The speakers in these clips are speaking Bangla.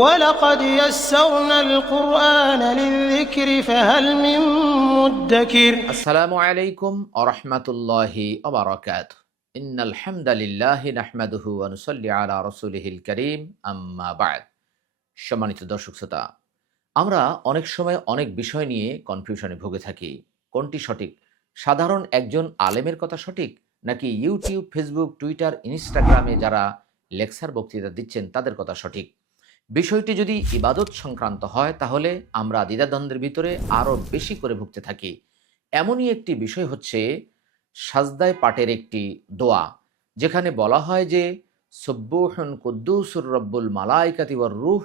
وَلَقَدْ يَسَّرْنَا الْقُرْآنَ لِلذِّكْرِ فَهَلْ مِن مُّدَّكِرٍ। আসসালামু আলাইকুম ওয়া রাহমাতুল্লাহি ওয়া বারাকাতুহু। ইন্নাল হামদালিল্লাহি নাহমাদুহু ওয়া নুসাল্লি আলা রাসূলিহিল কারীম, আম্মা বা'দ। সম্মানিত দর্শক শ্রোতা, আমরা অনেক সময় অনেক বিষয় নিয়ে কনফিউশনে ভুগে থাকি। কোনটি সঠিক? সাধারণ একজন আলেমের কথা সঠিক, নাকি ইউটিউব, ফেসবুক, টুইটার, ইনস্টাগ্রামে যারা লেকচার বক্তৃতা দিচ্ছেন তাদের কথা সঠিক? বিষয়টি যদি ইবাদত সংক্রান্ত হয় তাহলে আমরা দ্বিধাদ্বন্দ্বের ভিতরে আরও বেশি করে ভুগতে থাকি। এমনই একটি বিষয় হচ্ছে সাজদায় পাঠের একটি দোয়া, যেখানে বলা হয় যে সুব্বুহুন কুদ্দুসুর রব্বুল মালাইকাতি ওয়ার রূহ,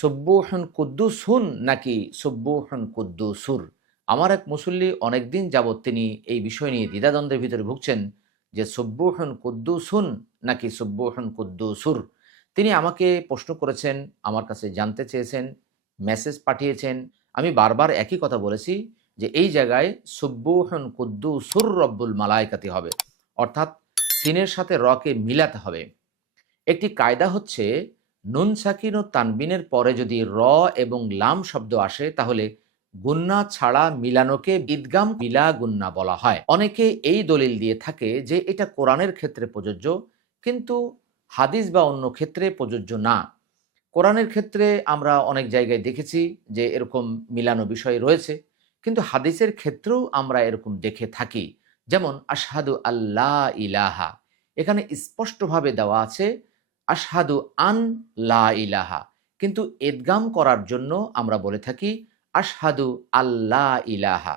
সুব্বুহুন কুদ্দুসুন নাকি সুব্বুহুন কুদ্দুসুর। আমার এক মুসল্লি অনেকদিন যাবৎ তিনি এই বিষয় নিয়ে দ্বিধাদ্বন্দ্বের ভিতরে ভুগছেন যে সুব্বুহুন কুদ্দুসুন নাকি সুব্বুহুন কুদ্দুসুর। তিনি আমাকে প্রশ্ন করেছেন, আমার কাছে জানতে চেয়েছেন, মেসেজ পাঠিয়েছেন। আমি বারবার একই কথা বলেছি যে এই জায়গায় সুব্বুহুন কুদ্দুসুর রব্বুল মালাইকাতি হবে, অর্থাৎ সিনের সাথে রকে মিলাতে হবে। একটি কায়দা হচ্ছে নুন সাকিন ও তানবিনের পরে যদি র এবং লাম শব্দ আসে তাহলে গুন্না ছাড়া মিলানোকে ইদগাম বিলা গুন্না বলা হয়। অনেকে এই দলিল দিয়ে থাকে যে এটা কোরআনের ক্ষেত্রে প্রযোজ্য, কিন্তু হাদিস বা অন্য ক্ষেত্রে প্রযোজ্য না। কোরআনের ক্ষেত্রে আমরা অনেক জায়গায় দেখেছি যে এরকম মিলানো বিষয় রয়েছে, কিন্তু হাদিসের ক্ষেত্রেও আমরা এরকম দেখে থাকি। যেমন আশহাদু আল্লাহ ইলাহা, এখানে স্পষ্টভাবে দেওয়া আছে আশহাদু আন লা ইলাহা, কিন্তু ইদগাম করার জন্য আমরা বলে থাকি আশহাদু আল্লাহ ইলাহা।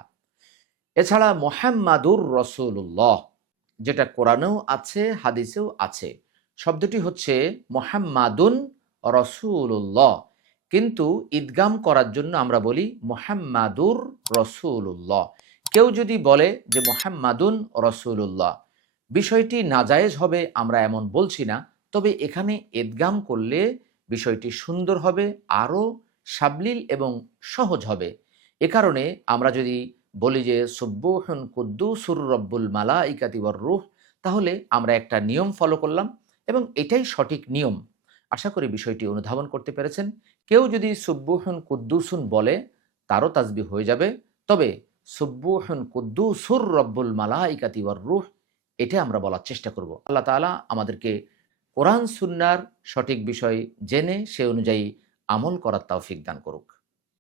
এছাড়া মুহাম্মাদুর রাসূলুল্লাহ, যেটা কোরআনেও আছে হাদিসেও আছে, শব্দটি হচ্ছে মুহাম্মাদুন রাসূলুল্লাহ, কিন্তু ইদগাম করার জন্য আমরা বলি মুহাম্মাদুর রাসূলুল্লাহ। কেউ যদি বলে যে মুহাম্মাদুন রাসূলুল্লাহ, বিষয়টি নাজায়েজ হবে আমরা এমন বলছি না, তবে এখানে ইদগাম করলে বিষয়টি সুন্দর হবে, আরও সাবলীল এবং সহজ হবে। এ কারণে আমরা যদি বলি যে সুব্বুহুন কুদ্দুসুর রব্বুল মালাইকাতি ওয়ার রূহ, তাহলে আমরা একটা নিয়ম ফলো করলাম এবং এটাই সঠিক নিয়ম। আশা করি বিষয়টি অনুধাবন করতে পেরেছেন। কেউ যদি সুব্বুহুন কুদ্দুসুন বলে তারও তাসবিহ হয়ে যাবে, তবে সুব্বুহুন কুদ্দুসুর রব্বুল মালাইকাতি ওয়ার রূহ এটা আমরা বলার চেষ্টা করব। আল্লাহ তাআলা আমাদেরকে কোরআন সুন্নাহর সঠিক বিষয় জেনে সে অনুযায়ী আমল করার তৌফিক দান করুক।